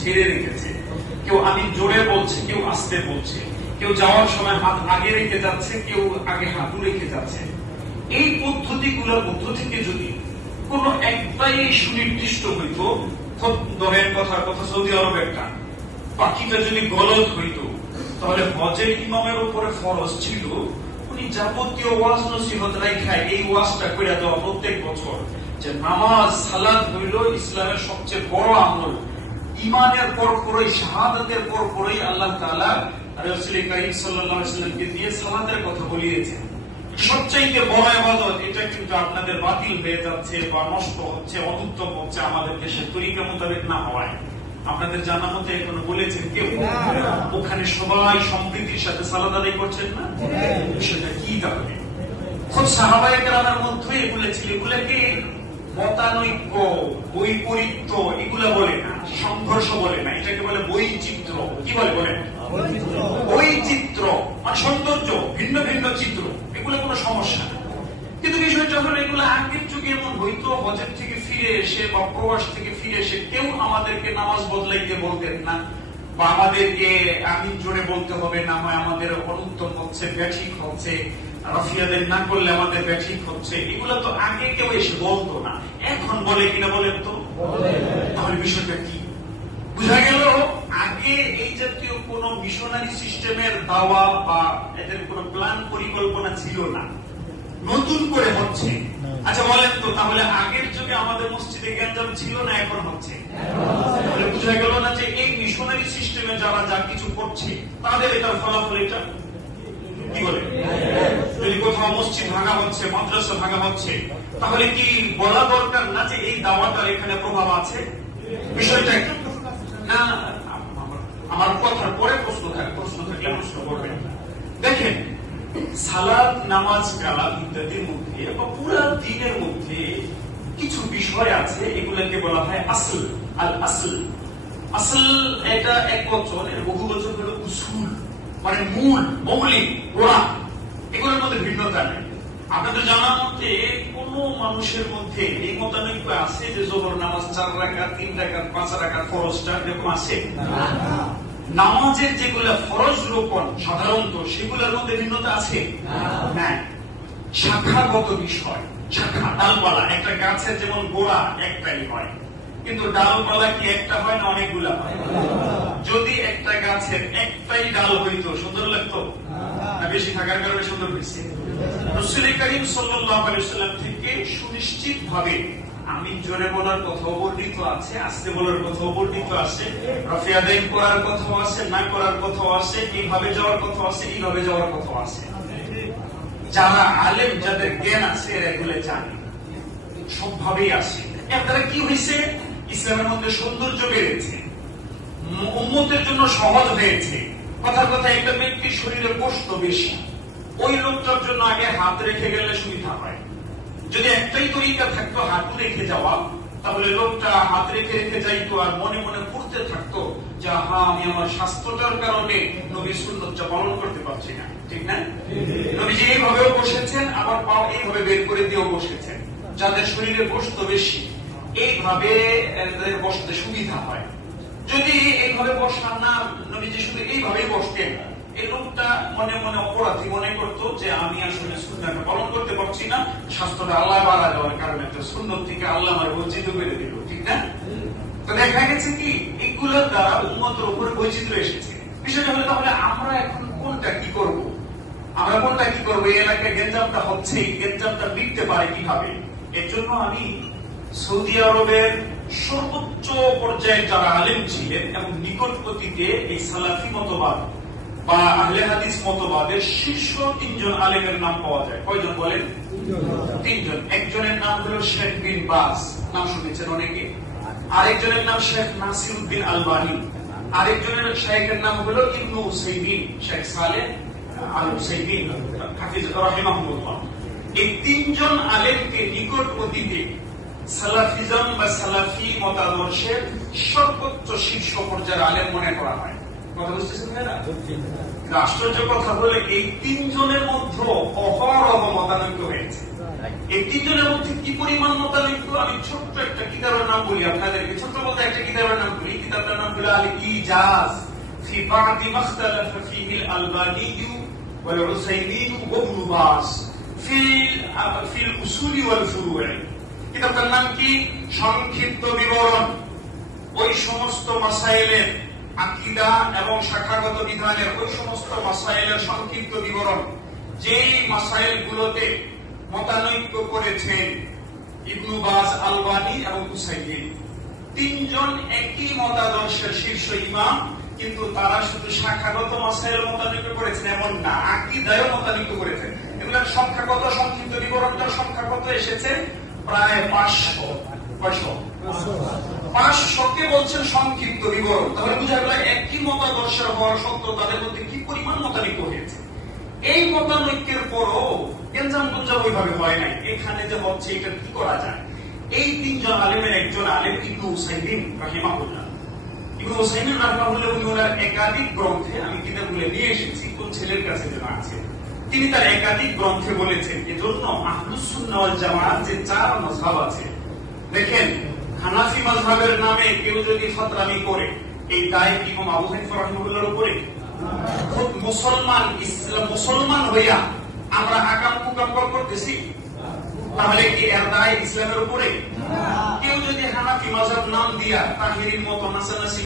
ছেড়ে রেখেছে, কেউ আমি জোরে বলছে, কেউ আস্তে বলছে, কেউ যাওয়ার সময় হাত আগে রেখে যাচ্ছে, কেউ আগে হাঁটু রেখে যাচ্ছে। এই পদ্ধতিগুলোর মধ্য থেকে যদি কোন একটাই সুনির্দিষ্ট হইতো, ধরেন কথার কথা সৌদি আরব একটা, বাকিটা যদি গলত হইতো, তাহলে হজের ইমামের উপরে ফরজ ছিল উনি যাবতীয় ওয়াজ নসিহত রাখায় এই ওয়াজটা করে দেওয়া প্রত্যেক বছর, যে নামাজ সালাত হইল ইসলামের সবচেয়ে বড় আমল। ইমানের পর পরই, শাহাদাতের পর পরই আল্লাহ তাআলা রাসূল করিম সাল্লাল্লাহু আলাইহি ওয়াসাল্লামকে দিয়ে সালাতের কথা বলিয়েছেন। সবচাইতে বড় ইবাদত, এটা কিন্তু আপনাদের বাতিল হয়ে যাচ্ছে বা নষ্ট হচ্ছে, অনুত্তম হচ্ছে আমাদের দেশের তরিকা মোতাবেক না হওয়ায়। আপনাদের জানা মতে এখনো বলেছেন কেউ ওখানে সবাই সম্প্রীতির সাথে সালাত আদায় করছেন না? সেটা কি? তাহলে খুব সাহাবায়ে কেরামের মধ্যে এগুলো ছিল। এগুলাকে মতানৈক্য, বৈপরীত্য এগুলা বলে না, সংঘর্ষ বলে না, এটাকে বলে বৈচিত্র্য। কি বলে? বলেন বৈচিত্র্য, মানে সৌন্দর্য, ভিন্ন ভিন্ন চিত্র, এগুলো কোনো সমস্যা না। কিন্তু বিষয় যখন এগুলো আগের যুগে এমন হইতো, হজের থেকে ফিরে এসে বা প্রবাস থেকে ফিরে এসে কেউ আমাদেরকে নামাজ বদলাইতে বলতেন না, বা আমাদেরকে আমিন জোরে বলতে হবে না, হয় আমাদের অনুত্তম হচ্ছে, ব্যাঠিক হচ্ছে, রফিয়াদের না করলে আমাদের ব্যাঠিক হচ্ছে, এগুলো তো আগে কেউ এসে বলতো না। এখন বলে কিনা বলেন তো? তাহলে বিষয়টা কি বুঝা গেল? আগে এই জাতীয় কোন মিশনারি সিস্টেমের দাওয়া বা এদের কোন প্ল্যান পরিকল্পনা ছিল না, নতুন করে হচ্ছে। আচ্ছা বলেন তো, তাহলে আগের যুগে আমাদের মসজিদে গ্যাঞ্জাম ছিল না, এখন হচ্ছে? তাহলে বুঝা গেল না যে এই মিশনারি সিস্টেমে যারা যা কিছু করছে তাদের এটার ফলাফল এটা। কি বলে? যদি কোথাও মসজিদ ভাঙা হচ্ছে, মাদ্রাসা ভাঙা হচ্ছে, তাহলে কি বলা দরকার না যে এই দাওয়াটার এখানে প্রভাব আছে? বিষয়টা না, আমার কথার পরে প্রশ্ন থাকলে প্রশ্ন করবেন। দেখেন, সালাত, নামাজ, কালাম ইত্যাদির মধ্যে বা পুরা দ্বীনের মধ্যে কিছু বিষয় আছে, এগুলোকে বলা হয় আসল। আল আসল, আসল এটা এক বচন, এর বহু বচন হলো উসুল, মানে মূল, মৌলিক, গোড়া। এগুলোর মধ্যে ভিন্নতা নেই। আপনাদের জানার মধ্যে কোন মানুষের মধ্যে এই মতানৈক্য আছে যে জোহর নামাজ 4 রাকাত, 3 রাকাত, 5 রাকাত ফরজটা এরকম আছে? নামাজের যেগুলো ফরজ রোকন সাধারণত, সেগুলোর মধ্যে ভিন্নতা আছে? না। শাখাগত বিষয়, শাখা, ডালপালা, একটা গাছের যেমন গোড়া একটাই হয়, কিন্তু ডালপালা কি একটা হয় না অনেকগুলা হয়? যদি একটা গাছের একটাই ডাল হইতো সুন্দর লাগতো না? বেশি থাকার কারণে সুন্দর হয়েছে। রাসূল করিম সাল্লাল্লাহু আলাইহি ওয়াসাল্লাম থেকে সুনিশ্চিত ভাবে আমিন জোরে বলার কথাও বর্ণিত আছে, আস্তে বলার কথাও বর্ণিত আছে, রফি আদায় করার কথাও আছে, না করার কথাও আছে, এইভাবে যাওয়ার কথাও আছে, এইভাবে যাওয়ার কথাও আছে। যারা আলেম, যাদের জ্ঞান আছে, এরা এগুলো জানে, সবভাবেই আছে। এর দ্বারা কি হয়েছে? ইসলামের মধ্যে সৌন্দর্য বেড়েছে, উম্মতের জন্য সহজ হয়েছে। কথার কথা, একটা ব্যক্তির শরীরে কষ্ট বেশি, ওই লোকটার জন্য আগে হাত রেখে গেলে সুবিধা হয়। যদি একটাই তরিকা থাকতো হাঁটু রেখে যাওয়া, তাহলে লোকটা হাত রেখে রেখে যাইতো আর মনে মনে করতে থাকতো যে আমি আমার স্বাস্থ্যটার কারণে নবীর সুন্নতটা পালন করতে পারছি না। ঠিক না? নবীজি এইভাবেও বসেছেন, আবার পাও এইভাবে বের করে দিয়েও বসেছেন। যাদের শরীরে কষ্ট বেশি, এইভাবে বসতে সুবিধা হয়। যদি এইভাবে বসান না, নবীজি শুধু এইভাবেই বসতেন, এই লোকটা মনে মনে অপরাধী মনে করতো যে আমি আসলে সুন্নাহটা পালন করতে পারছি না, স্বাস্থ্যটা আল্লাহ বাড়া দেওয়ার কারণে একটা সুন্নত থেকে আল্লাহ আমার বঞ্চিত করে দিল। ঠিক না? তো দেখা গেছে কি এগুলোর দ্বারা উম্মতের উপরে বৈচিত্র্য এসেছে। বিষয়টা হলো, তাহলে আমরা এখন কোনটা কি করব? আমরা কোনটা কি করবো? এই এলাকায় গেঞ্জামটা হচ্ছে, এই গেঞ্জামটা মিটতে পারে কিভাবে? এর জন্য আমি সৌদি আরবের সর্বোচ্চ পর্যায়ে যারা আলেম ছিলেন এবং নিকট অতীতে এই সালাফি মতবাদ বা আহলে হাদিস মতবাদের শীর্ষ 3 জন আলেমের নাম পাওয়া যায়। কয়জন বলেন? 3 জন। একজনের নাম হলো শেখ বিন বাজ, নাম শুনেছেন অনেকে। আরেকজনের নাম শেখ নাসিরউদ্দিন আলবানী। আরেকজনের শেখের নাম হলো ইবনু উসাইমিন, শেখ সালেহ আল উসাইমিন হাফিজ রাহিমাহুল্লাহ। এই 3 জন আলেমকে নিকট অতীতে সালাফিজম বা সালাফি মতাদর্শের সর্বোচ্চ শীর্ষ পর্যায়ের আলেম মনে করা হয়। কথা বুঝতেছেন ভাইরা? আশ্চর্য কথা হলে এই তিনজনের মধ্যে অহরহ মতানৈক্য হয়েছে। এই তিনজনের মধ্যে কি পরিমাণ মতানৈক্য, আমি ছোট্ট একটা কিতাবের নাম বলি আপনাদেরকে। ছোট্ট বলতে একটা কিতাবের নাম বলি, কিতাবটার নাম হলো আল ইজাজ ফি বা'দি মাখতালাফা ফিহি আল আলবানী ওয়াল উসাইমিন ওয়া ইবনে বাস ফিল উসুল ওয়াল ফুরু'। কিতাবটার নাম কি? সংক্ষিপ্ত বিবরণ ওই সমস্ত মাসাইলের, আকীদা এবং শাখাগত বিধানের ওই সমস্ত মাসাইলের সংক্ষিপ্ত বিবরণ, যেই মাসাইলগুলোতে মতানৈক্য করেছেন ইবনে বাস, আলবানী এবং উসাইমিন। তিনজন একই মতাদর্শের শীর্ষ ইমাম, কিন্তু তারা শুধু শাখাগত মাসাইলের মতানৈক্য করেছেন এমন না, আকীদায়ও মতানৈক্য করেছেন। এগুলোর সংখ্যা কত? সংক্ষিপ্ত বিবরণটার সংখ্যা কত এসেছে? প্রায় 500। 500কে বলছেন সংক্ষিপ্ত বিবরণ। তাহলে বুঝা গেল একই মতাদর্শের হওয়ার সত্ত্বেও তাদের মধ্যে কি পরিমাণ মতানৈক্য হয়েছে। এই মতানৈক্যের পরও গেঞ্জাম গুঞ্জাম ওইভাবে হয় নাই। এখানে যে হচ্ছে এটা কি করা যায়? এই তিনজন আলেমের একজন আলেম ইবনে উসাইমিন রাহিমাহুল্লাহ। ইবনে উসাইমিন রাহিমাহুল্লাহ উনি ওনার একাধিক গ্রন্থে, আমি কিতাবগুলো নিয়ে এসেছি, কোন ছেলের কাছে যেন আছে, তিনি তার একাধিক গ্রন্থে বলেছেন এজন্য আহলুস সুন্নাহ ওয়াল জামাত যে 4 মাযহাব আছে, দেখেন হানাফি মাযহাবের নামে কেউ যদি ফাতরামি করে, এই দায় কি ইমাম আবু হানিফা রাহিমাহুল্লাহর উপরে? খুব মুসলমান হইয়া আমরা আকাম কুকাম করতেছি, তাহলে কি এর দায় ইসলামের উপরে? কেউ যদি হানাফি মাযহাব নাম দিয়া তাহিরির মতো নাসানাসি